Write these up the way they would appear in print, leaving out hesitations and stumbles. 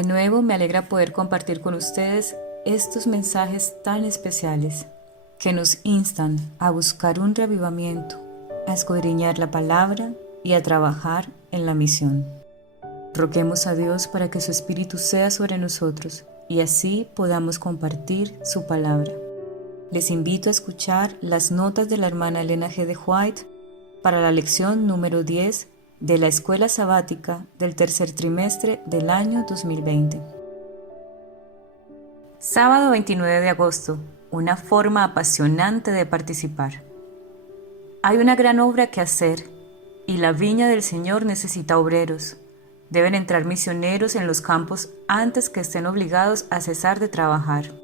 De nuevo me alegra poder compartir con ustedes estos mensajes tan especiales que nos instan a buscar un reavivamiento, a escudriñar la palabra y a trabajar en la misión. Roguemos a Dios para que su Espíritu sea sobre nosotros y así podamos compartir su palabra. Les invito a escuchar las notas de la hermana Elena G. de White para la lección número 10 de la Escuela Sabática del tercer trimestre del año 2020. Sábado 29 de agosto, una forma apasionante de participar. Hay una gran obra que hacer y la viña del Señor necesita obreros. Deben entrar misioneros en los campos antes que estén obligados a cesar de trabajar.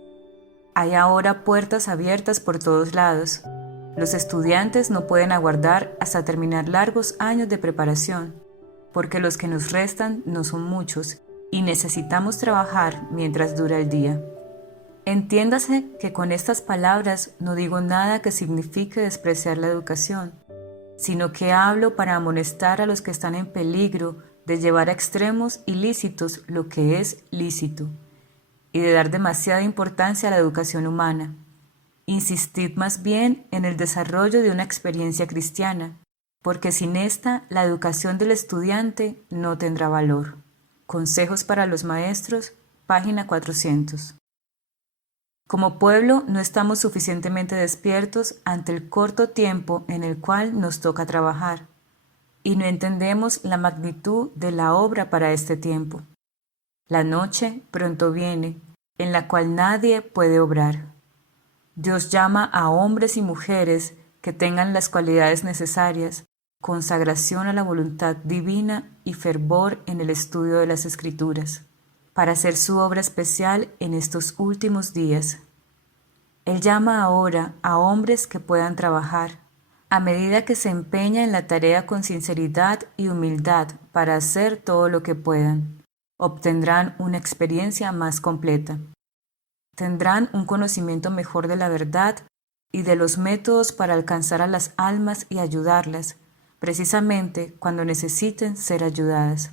Hay ahora puertas abiertas por todos lados. Los estudiantes no pueden aguardar hasta terminar largos años de preparación, porque los que nos restan no son muchos y necesitamos trabajar mientras dura el día. Entiéndase que con estas palabras no digo nada que signifique despreciar la educación, sino que hablo para amonestar a los que están en peligro de llevar a extremos ilícitos lo que es lícito, y de dar demasiada importancia a la educación humana. Insistid más bien en el desarrollo de una experiencia cristiana, porque sin esta la educación del estudiante no tendrá valor. Consejos para los maestros, página 400. Como pueblo no estamos suficientemente despiertos ante el corto tiempo en el cual nos toca trabajar, y no entendemos la magnitud de la obra para este tiempo. La noche pronto viene, en la cual nadie puede obrar. Dios llama a hombres y mujeres que tengan las cualidades necesarias, consagración a la voluntad divina y fervor en el estudio de las Escrituras, para hacer su obra especial en estos últimos días. Él llama ahora a hombres que puedan trabajar, a medida que se empeña en la tarea con sinceridad y humildad para hacer todo lo que puedan. Obtendrán una experiencia más completa. Tendrán un conocimiento mejor de la verdad y de los métodos para alcanzar a las almas y ayudarlas, precisamente cuando necesiten ser ayudadas.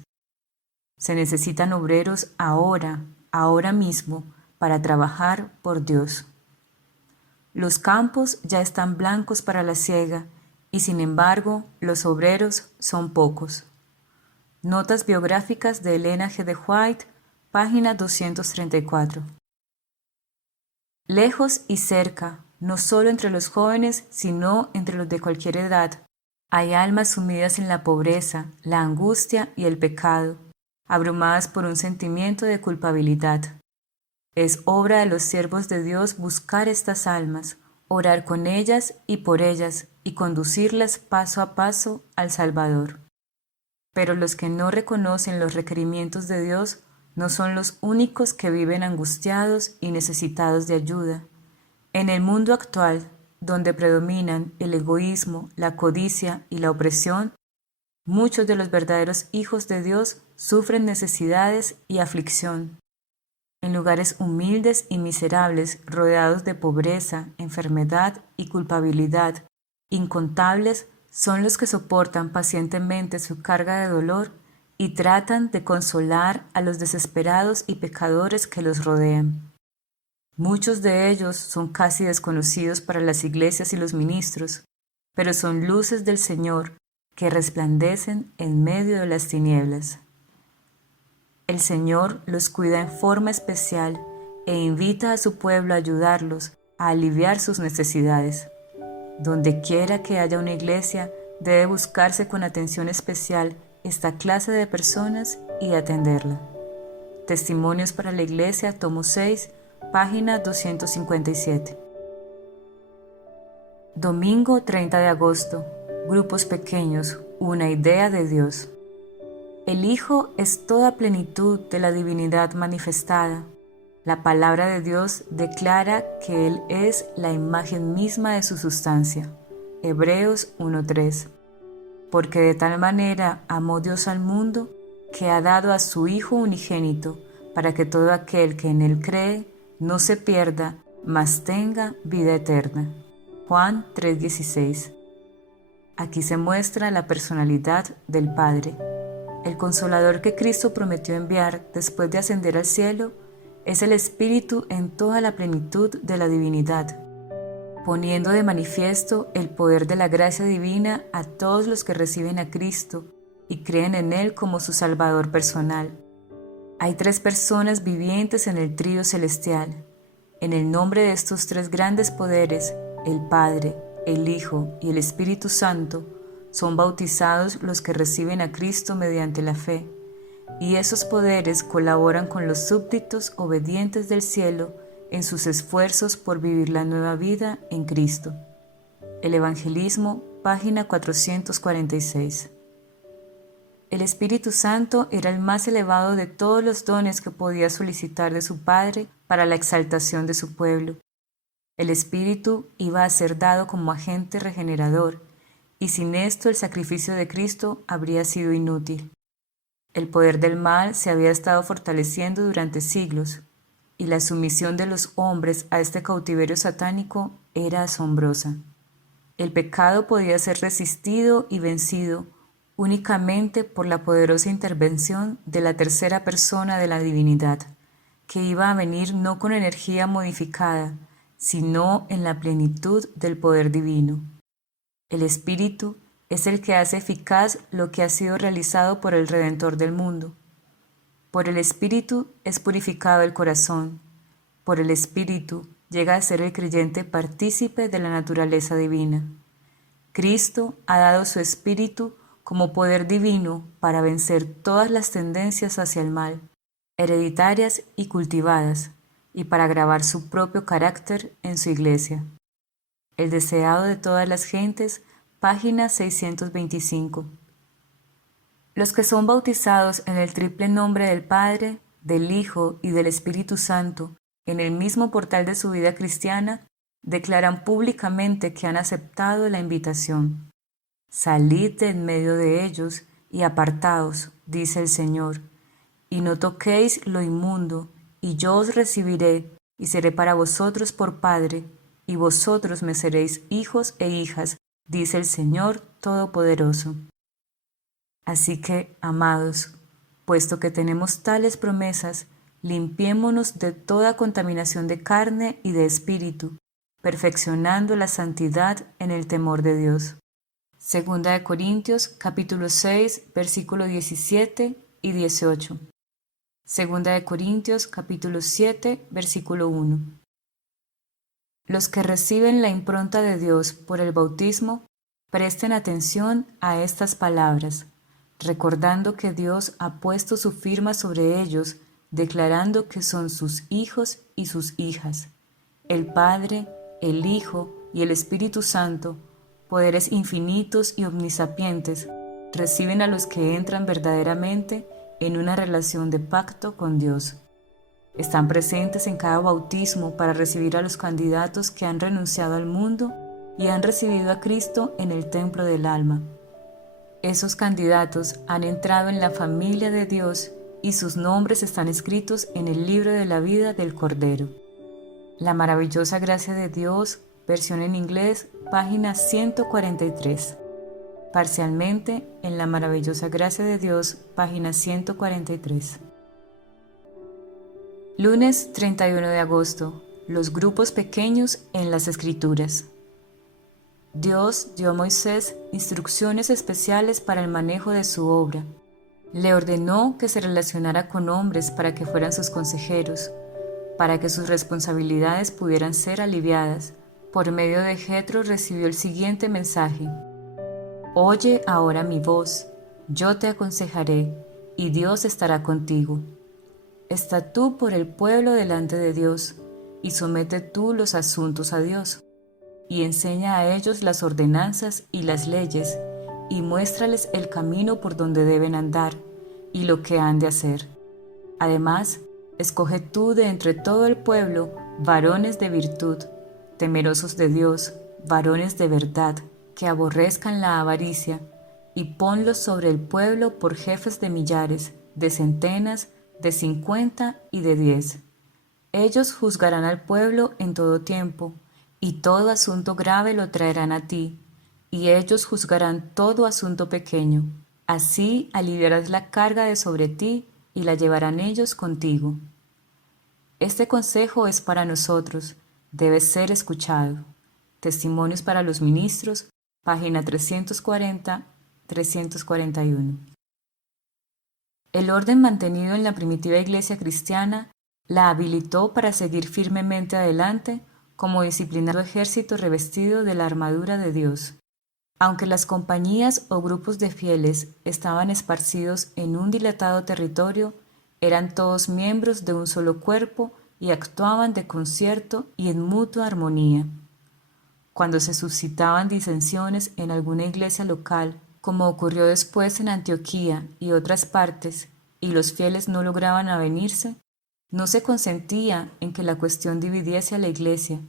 Se necesitan obreros ahora mismo, para trabajar por Dios. Los campos ya están blancos para la siega y sin embargo los obreros son pocos. Notas biográficas de Elena G. de White, página 234. Lejos y cerca, no solo entre los jóvenes, sino entre los de cualquier edad, hay almas sumidas en la pobreza, la angustia y el pecado, abrumadas por un sentimiento de culpabilidad. Es obra de los siervos de Dios buscar estas almas, orar con ellas y conducirlas paso a paso al Salvador. Pero los que no reconocen los requerimientos de Dios no son los únicos que viven angustiados y necesitados de ayuda. En el mundo actual, donde predominan el egoísmo, la codicia y la opresión, muchos de los verdaderos hijos de Dios sufren necesidades y aflicción. En lugares humildes y miserables, rodeados de pobreza, enfermedad y culpabilidad, incontables son los que soportan pacientemente su carga de dolor y tratan de consolar a los desesperados y pecadores que los rodean. Muchos de ellos son casi desconocidos para las iglesias y los ministros, pero son luces del Señor que resplandecen en medio de las tinieblas. El Señor los cuida en forma especial e invita a su pueblo a ayudarlos a aliviar sus necesidades. Donde quiera que haya una iglesia, debe buscarse con atención especial esta clase de personas y atenderla. Testimonios para la Iglesia, tomo 6, página 257. Domingo 30 de agosto. Grupos pequeños, una idea de Dios. El Hijo es toda plenitud de la divinidad manifestada. La palabra de Dios declara que Él es la imagen misma de su sustancia. Hebreos 1:3. Porque de tal manera amó Dios al mundo, que ha dado a su Hijo unigénito, para que todo aquel que en Él cree no se pierda, mas tenga vida eterna. Juan 3:16. Aquí se muestra la personalidad del Padre. El Consolador que Cristo prometió enviar después de ascender al cielo es el Espíritu en toda la plenitud de la divinidad, poniendo de manifiesto el poder de la gracia divina a todos los que reciben a Cristo y creen en Él como su Salvador personal. Hay tres personas vivientes en el trío celestial. En el nombre de estos tres grandes poderes, el Padre, el Hijo y el Espíritu Santo, son bautizados los que reciben a Cristo mediante la fe, y esos poderes colaboran con los súbditos obedientes del cielo en sus esfuerzos por vivir la nueva vida en Cristo. El Evangelismo, página 446. El Espíritu Santo era el más elevado de todos los dones que podía solicitar de su Padre para la exaltación de su pueblo. El Espíritu iba a ser dado como agente regenerador, y sin esto el sacrificio de Cristo habría sido inútil. El poder del mal se había estado fortaleciendo durante siglos, y la sumisión de los hombres a este cautiverio satánico era asombrosa. El pecado podía ser resistido y vencido únicamente por la poderosa intervención de la tercera persona de la divinidad, que iba a venir no con energía modificada, sino en la plenitud del poder divino. El Espíritu es el que hace eficaz lo que ha sido realizado por el Redentor del mundo. Por el Espíritu es purificado el corazón. Por el Espíritu llega a ser el creyente partícipe de la naturaleza divina. Cristo ha dado su Espíritu como poder divino para vencer todas las tendencias hacia el mal, hereditarias y cultivadas, y para grabar su propio carácter en su Iglesia. El deseado de todas las gentes, página 625. Los que son bautizados en el triple nombre del Padre, del Hijo y del Espíritu Santo, en el mismo portal de su vida cristiana, declaran públicamente que han aceptado la invitación. Salid de en medio de ellos y apartaos, dice el Señor, y no toquéis lo inmundo, y yo os recibiré, y seré para vosotros por Padre, y vosotros me seréis hijos e hijas, dice el Señor Todopoderoso. Así que, amados, puesto que tenemos tales promesas, limpiémonos de toda contaminación de carne y de espíritu, perfeccionando la santidad en el temor de Dios. Segunda de Corintios, capítulo 6, versículo 17 y 18. Segunda de Corintios, capítulo 7, versículo 1. Los que reciben la impronta de Dios por el bautismo, presten atención a estas palabras, recordando que Dios ha puesto su firma sobre ellos, declarando que son sus hijos y sus hijas. El Padre, el Hijo y el Espíritu Santo, poderes infinitos y omnisapientes, reciben a los que entran verdaderamente en una relación de pacto con Dios. Están presentes en cada bautismo para recibir a los candidatos que han renunciado al mundo y han recibido a Cristo en el templo del alma. Esos candidatos han entrado en la familia de Dios y sus nombres están escritos en el libro de la vida del Cordero. La maravillosa gracia de Dios, versión en inglés, página 143. Parcialmente en La maravillosa gracia de Dios, página 143. Lunes 31 de agosto. Los grupos pequeños en las Escrituras. Dios dio a Moisés instrucciones especiales para el manejo de su obra. Le ordenó que se relacionara con hombres para que fueran sus consejeros, para que sus responsabilidades pudieran ser aliviadas. Por medio de Jetro recibió el siguiente mensaje: Oye ahora mi voz, yo te aconsejaré, y Dios estará contigo. Está tú por el pueblo delante de Dios, y somete tú los asuntos a Dios, y enseña a ellos las ordenanzas y las leyes, y muéstrales el camino por donde deben andar, y lo que han de hacer. Además, escoge tú de entre todo el pueblo varones de virtud, temerosos de Dios, varones de verdad, que aborrezcan la avaricia, y ponlos sobre el pueblo por jefes de millares, de centenas, de 50 y de 10. Ellos juzgarán al pueblo en todo tiempo, y todo asunto grave lo traerán a ti, y ellos juzgarán todo asunto pequeño. Así aliviarás la carga de sobre ti y la llevarán ellos contigo. Este consejo es para nosotros, debe ser escuchado. Testimonios para los ministros, página 340-341. El orden mantenido en la primitiva iglesia cristiana la habilitó para seguir firmemente adelante como disciplinado ejército revestido de la armadura de Dios. Aunque las compañías o grupos de fieles estaban esparcidos en un dilatado territorio, eran todos miembros de un solo cuerpo y actuaban de concierto y en mutua armonía. Cuando se suscitaban disensiones en alguna iglesia local, como ocurrió después en Antioquía y otras partes, y los fieles no lograban avenirse, no se consentía en que la cuestión dividiese a la iglesia,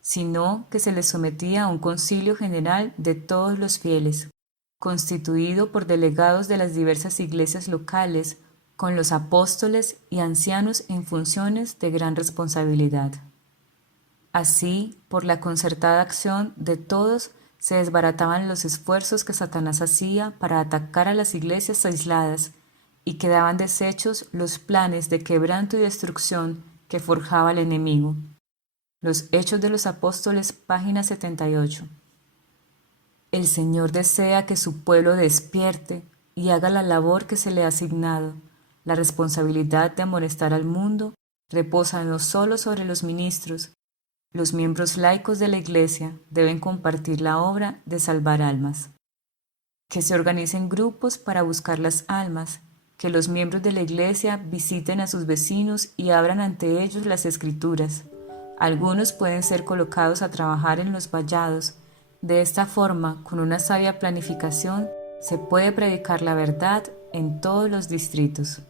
sino que se les sometía a un concilio general de todos los fieles, constituido por delegados de las diversas iglesias locales, con los apóstoles y ancianos en funciones de gran responsabilidad. Así, por la concertada acción de todos, se desbarataban los esfuerzos que Satanás hacía para atacar a las iglesias aisladas y quedaban deshechos los planes de quebranto y destrucción que forjaba el enemigo. Los Hechos de los Apóstoles, página 78. El Señor desea que su pueblo despierte y haga la labor que se le ha asignado. La responsabilidad de amonestar al mundo reposa no solo sobre los ministros. Los miembros laicos de la Iglesia deben compartir la obra de salvar almas. Que se organicen grupos para buscar las almas, que los miembros de la Iglesia visiten a sus vecinos y abran ante ellos las Escrituras. Algunos pueden ser colocados a trabajar en los vallados. De esta forma, con una sabia planificación, se puede predicar la verdad en todos los distritos.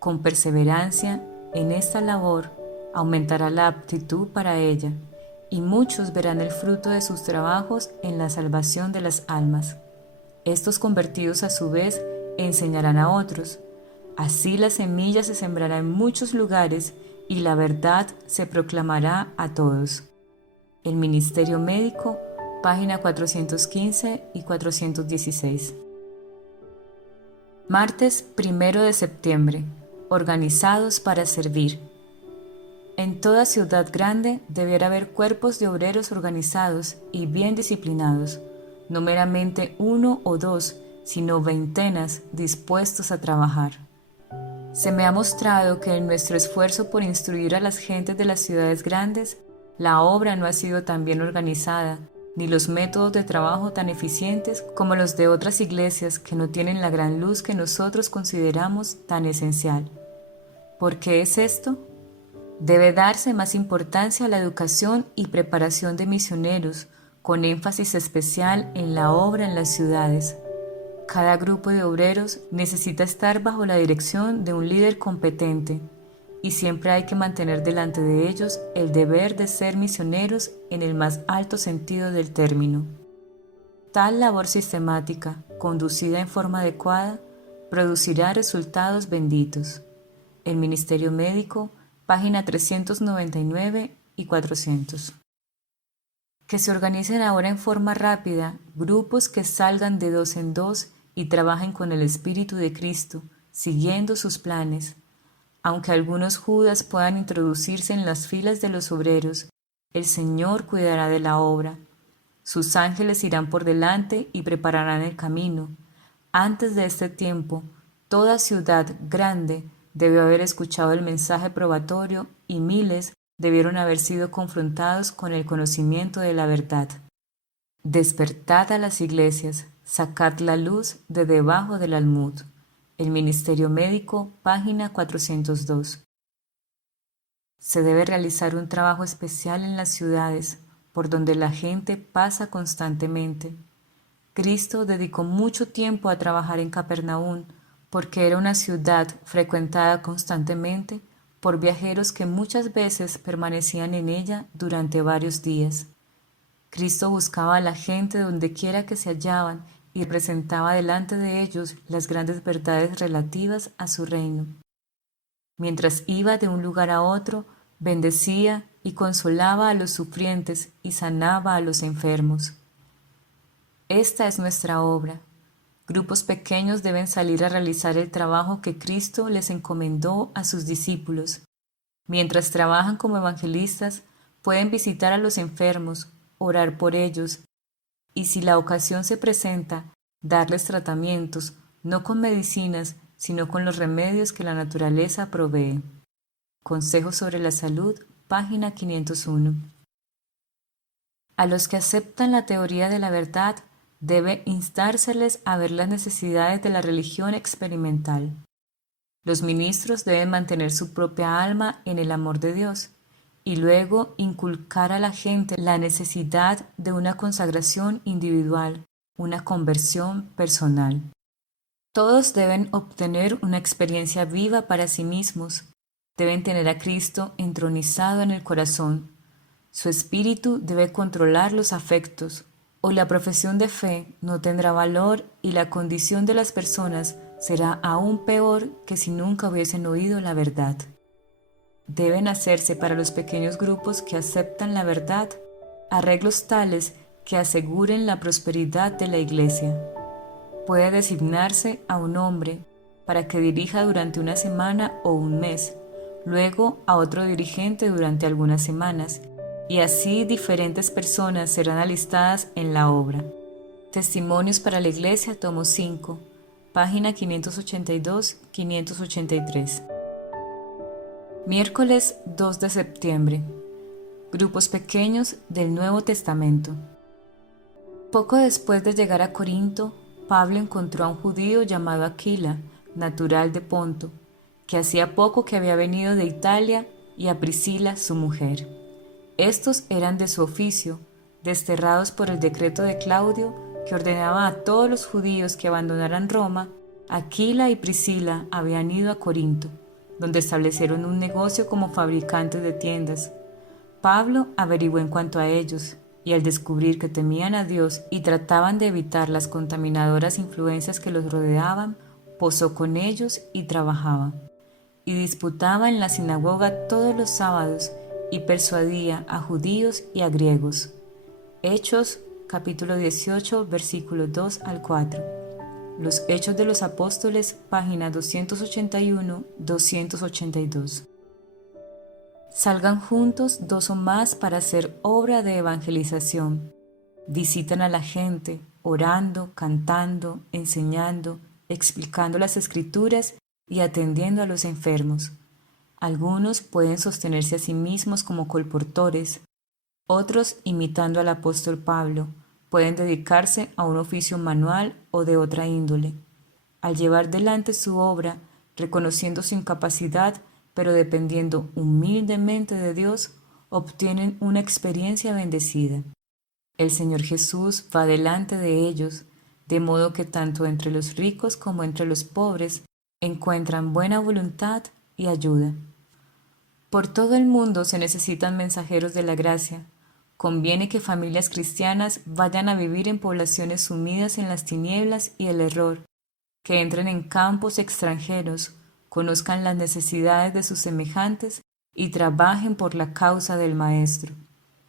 Con perseverancia en esta labor, aumentará la aptitud para ella, y muchos verán el fruto de sus trabajos en la salvación de las almas. Estos convertidos a su vez enseñarán a otros. Así la semilla se sembrará en muchos lugares y la verdad se proclamará a todos. El Ministerio Médico, página 415 y 416. Martes 1 de septiembre. Organizados para servir. En toda ciudad grande debiera haber cuerpos de obreros organizados y bien disciplinados, no meramente uno o dos, sino veintenas dispuestos a trabajar. Se me ha mostrado que en nuestro esfuerzo por instruir a las gentes de las ciudades grandes, la obra no ha sido tan bien organizada, ni los métodos de trabajo tan eficientes como los de otras iglesias que no tienen la gran luz que nosotros consideramos tan esencial. ¿Por qué es esto? Debe darse más importancia a la educación y preparación de misioneros, con énfasis especial en la obra en las ciudades. Cada grupo de obreros necesita estar bajo la dirección de un líder competente, y siempre hay que mantener delante de ellos el deber de ser misioneros en el más alto sentido del término. Tal labor sistemática, conducida en forma adecuada, producirá resultados benditos. El Ministerio Médico, página 399 y 400. Que se organicen ahora en forma rápida grupos que salgan de dos en dos y trabajen con el Espíritu de Cristo, siguiendo sus planes. Aunque algunos judas puedan introducirse en las filas de los obreros, el Señor cuidará de la obra. Sus ángeles irán por delante y prepararán el camino. Antes de este tiempo, toda ciudad grande debió haber escuchado el mensaje probatorio y miles debieron haber sido confrontados con el conocimiento de la verdad. Despertad a las iglesias, sacad la luz de debajo del almud. El Ministerio Médico, página 402. Se debe realizar un trabajo especial en las ciudades, por donde la gente pasa constantemente. Cristo dedicó mucho tiempo a trabajar en Capernaum, porque era una ciudad frecuentada constantemente por viajeros que muchas veces permanecían en ella durante varios días. Cristo buscaba a la gente donde quiera que se hallaban y presentaba delante de ellos las grandes verdades relativas a su reino. Mientras iba de un lugar a otro, bendecía y consolaba a los sufrientes y sanaba a los enfermos. Esta es nuestra obra. Grupos pequeños deben salir a realizar el trabajo que Cristo les encomendó a sus discípulos. Mientras trabajan como evangelistas, pueden visitar a los enfermos, orar por ellos, y si la ocasión se presenta, darles tratamientos, no con medicinas, sino con los remedios que la naturaleza provee. Consejos sobre la salud, página 501. A los que aceptan la teoría de la verdad, debe instárseles a ver las necesidades de la religión experimental. Los ministros deben mantener su propia alma en el amor de Dios y luego inculcar a la gente la necesidad de una consagración individual, una conversión personal. Todos deben obtener una experiencia viva para sí mismos. Deben tener a Cristo entronizado en el corazón. Su espíritu debe controlar los afectos, o la profesión de fe no tendrá valor y la condición de las personas será aún peor que si nunca hubiesen oído la verdad. Deben hacerse para los pequeños grupos que aceptan la verdad arreglos tales que aseguren la prosperidad de la Iglesia. Puede designarse a un hombre para que dirija durante una semana o un mes, luego a otro dirigente durante algunas semanas, y así diferentes personas serán alistadas en la obra. Testimonios para la Iglesia, tomo 5, página 582-583. Miércoles 2 de septiembre. Grupos pequeños del Nuevo Testamento. Poco después de llegar a Corinto, Pablo encontró a un judío llamado Aquila, natural de Ponto, que hacía poco que había venido de Italia, y a Priscila, su mujer. Estos eran de su oficio, desterrados por el decreto de Claudio, que ordenaba a todos los judíos que abandonaran Roma. Aquila y Priscila habían ido a Corinto, donde establecieron un negocio como fabricantes de tiendas. Pablo averiguó en cuanto a ellos, y al descubrir que temían a Dios y trataban de evitar las contaminadoras influencias que los rodeaban, posó con ellos y trabajaba. Y disputaba en la sinagoga todos los sábados y persuadía a judíos y a griegos. Hechos, capítulo 18, versículos 2 al 4. Los Hechos de los Apóstoles, página 281-282. Salgan juntos 2 o más para hacer obra de evangelización. Visitan a la gente, orando, cantando, enseñando, explicando las Escrituras y atendiendo a los enfermos. Algunos pueden sostenerse a sí mismos como colportores, otros, imitando al apóstol Pablo, pueden dedicarse a un oficio manual o de otra índole. Al llevar delante su obra, reconociendo su incapacidad, pero dependiendo humildemente de Dios, obtienen una experiencia bendecida. El Señor Jesús va delante de ellos, de modo que tanto entre los ricos como entre los pobres encuentran buena voluntad y ayuda. Por todo el mundo se necesitan mensajeros de la gracia. Conviene que familias cristianas vayan a vivir en poblaciones sumidas en las tinieblas y el error, que entren en campos extranjeros, conozcan las necesidades de sus semejantes y trabajen por la causa del Maestro.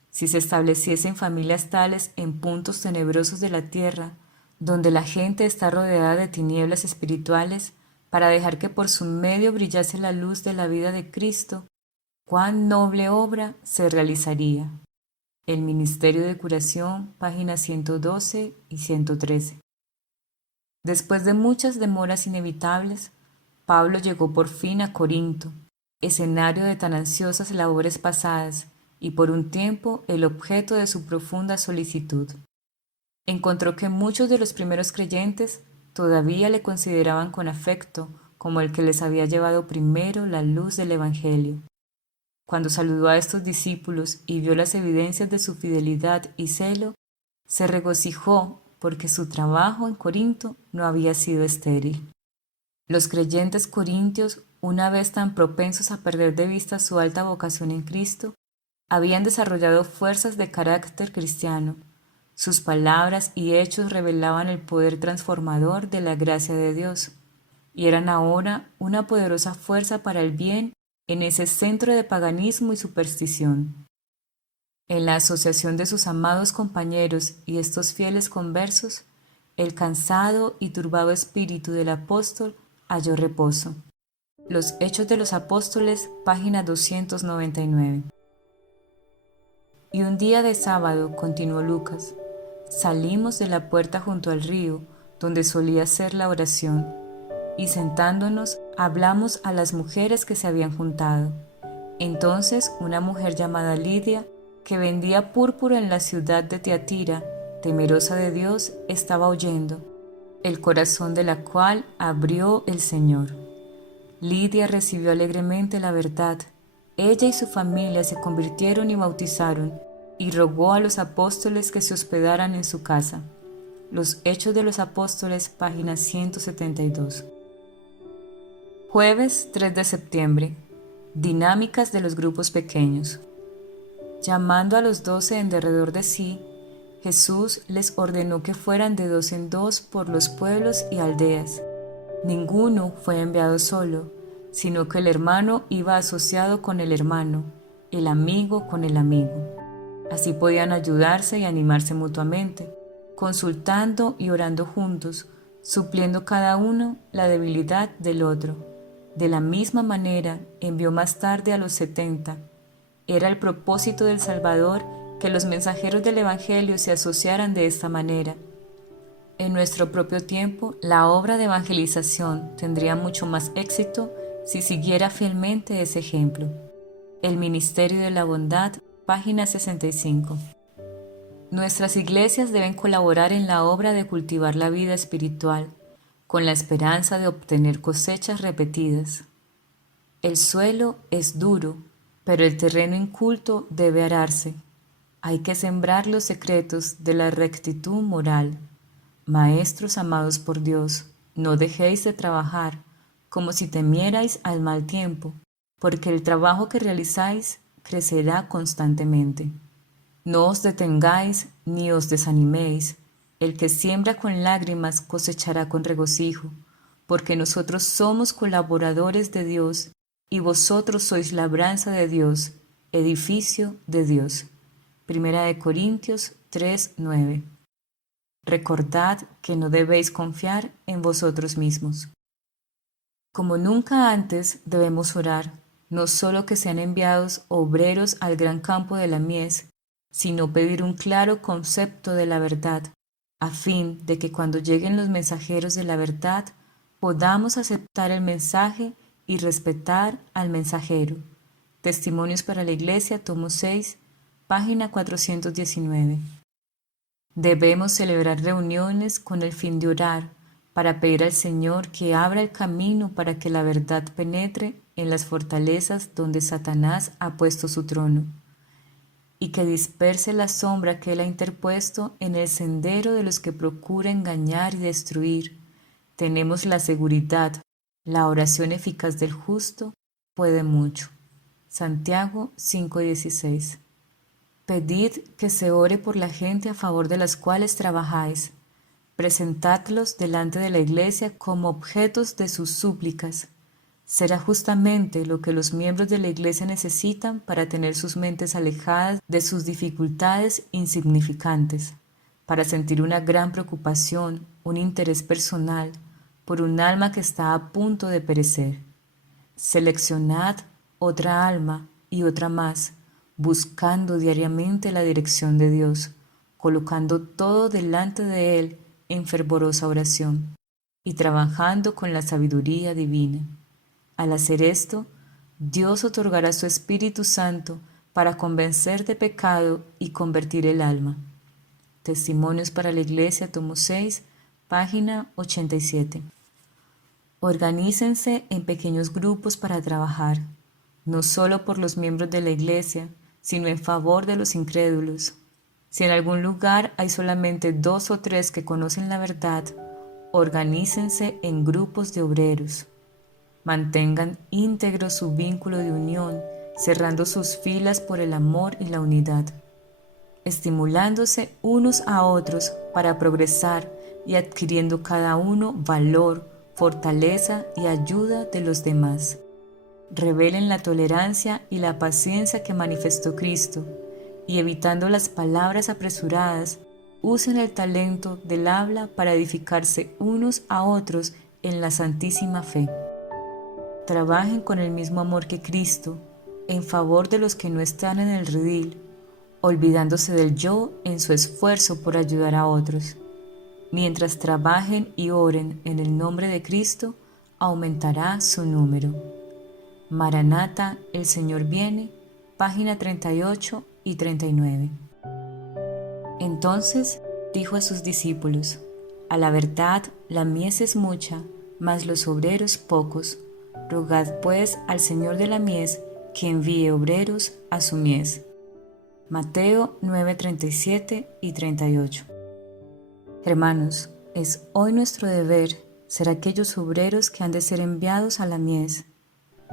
Si se estableciesen familias tales en puntos tenebrosos de la tierra, donde la gente está rodeada de tinieblas espirituales, para dejar que por su medio brillase la luz de la vida de Cristo, cuán noble obra se realizaría. El Ministerio de Curación, páginas 112 y 113. Después de muchas demoras inevitables, Pablo llegó por fin a Corinto, escenario de tan ansiosas labores pasadas y por un tiempo el objeto de su profunda solicitud. Encontró que muchos de los primeros creyentes todavía le consideraban con afecto como el que les había llevado primero la luz del Evangelio. Cuando saludó a estos discípulos y vio las evidencias de su fidelidad y celo, se regocijó porque su trabajo en Corinto no había sido estéril. Los creyentes corintios, una vez tan propensos a perder de vista su alta vocación en Cristo, habían desarrollado fuerzas de carácter cristiano. Sus palabras y hechos revelaban el poder transformador de la gracia de Dios, y eran ahora una poderosa fuerza para el bien en ese centro de paganismo y superstición. En la asociación de sus amados compañeros y estos fieles conversos, el cansado y turbado espíritu del apóstol halló reposo. Los Hechos de los Apóstoles, página 299. Y un día de sábado, continuó Lucas, salimos de la puerta junto al río, donde solía ser la oración, y sentándonos hablamos a las mujeres que se habían juntado. Entonces una mujer llamada Lidia, que vendía púrpura en la ciudad de Tiatira, temerosa de Dios, estaba oyendo, el corazón de la cual abrió el Señor. Lidia recibió alegremente la verdad. Ella y su familia se convirtieron y bautizaron, y rogó a los apóstoles que se hospedaran en su casa. Los Hechos de los Apóstoles, página 172. Jueves 3 de septiembre. Dinámicas de los grupos pequeños. Llamando a los 12 en derredor de sí, Jesús les ordenó que fueran de 2 en 2 por los pueblos y aldeas. Ninguno fue enviado solo, sino que el hermano iba asociado con el hermano, el amigo con el amigo. Así podían ayudarse y animarse mutuamente, consultando y orando juntos, supliendo cada uno la debilidad del otro. De la misma manera envió más tarde a los 70. Era el propósito del Salvador que los mensajeros del Evangelio se asociaran de esta manera. En nuestro propio tiempo, la obra de evangelización tendría mucho más éxito si siguiera fielmente ese ejemplo. El Ministerio de la Bondad, página 65. Nuestras iglesias deben colaborar en la obra de cultivar la vida espiritual, con la esperanza de obtener cosechas repetidas. El suelo es duro, pero el terreno inculto debe ararse. Hay que sembrar los secretos de la rectitud moral. Maestros amados por Dios, no dejéis de trabajar, como si temierais al mal tiempo, porque el trabajo que realizáis crecerá constantemente. No os detengáis ni os desaniméis. El que siembra con lágrimas cosechará con regocijo, porque nosotros somos colaboradores de Dios, y vosotros sois labranza de Dios, edificio de Dios. Primera de Corintios 3:9. Recordad que no debéis confiar en vosotros mismos. Como nunca antes debemos orar, no solo que sean enviados obreros al gran campo de la mies, sino pedir un claro concepto de la verdad, a fin de que cuando lleguen los mensajeros de la verdad, podamos aceptar el mensaje y respetar al mensajero. Testimonios para la Iglesia, tomo 6, página 419. Debemos celebrar reuniones con el fin de orar, para pedir al Señor que abra el camino para que la verdad penetre en las fortalezas donde Satanás ha puesto su trono, y que disperse la sombra que Él ha interpuesto en el sendero de los que procuran engañar y destruir. Tenemos la seguridad, la oración eficaz del justo puede mucho. Santiago 5:16. Pedid que se ore por la gente a favor de las cuales trabajáis. Presentadlos delante de la Iglesia como objetos de sus súplicas. Será justamente lo que los miembros de la Iglesia necesitan para tener sus mentes alejadas de sus dificultades insignificantes, para sentir una gran preocupación, un interés personal por un alma que está a punto de perecer. Seleccionad otra alma y otra más, buscando diariamente la dirección de Dios, colocando todo delante de Él en fervorosa oración y trabajando con la sabiduría divina. Al hacer esto, Dios otorgará su Espíritu Santo para convencer de pecado y convertir el alma. Testimonios para la Iglesia, tomo 6, página 87. Organícense en pequeños grupos para trabajar, no solo por los miembros de la Iglesia, sino en favor de los incrédulos. Si en algún lugar hay solamente 2 o 3 que conocen la verdad, organícense en grupos de obreros. Mantengan íntegro su vínculo de unión, cerrando sus filas por el amor y la unidad, estimulándose unos a otros para progresar y adquiriendo cada uno valor, fortaleza y ayuda de los demás. Revelen la tolerancia y la paciencia que manifestó Cristo, y evitando las palabras apresuradas, usen el talento del habla para edificarse unos a otros en la santísima fe. Trabajen con el mismo amor que Cristo en favor de los que no están en el redil, olvidándose del yo en su esfuerzo por ayudar a otros. Mientras trabajen y oren en el nombre de Cristo, aumentará su número. Maranata, el Señor viene, página 38 y 39. Entonces dijo a sus discípulos: a la verdad, la mies es mucha, mas los obreros pocos. Rogad pues al Señor de la mies que envíe obreros a su mies. Mateo 9:37 y 38. Hermanos, es hoy nuestro deber ser aquellos obreros que han de ser enviados a la mies,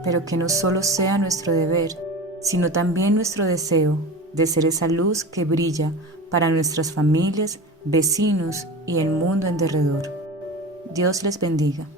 pero que no solo sea nuestro deber, sino también nuestro deseo de ser esa luz que brilla para nuestras familias, vecinos y el mundo en derredor. Dios les bendiga.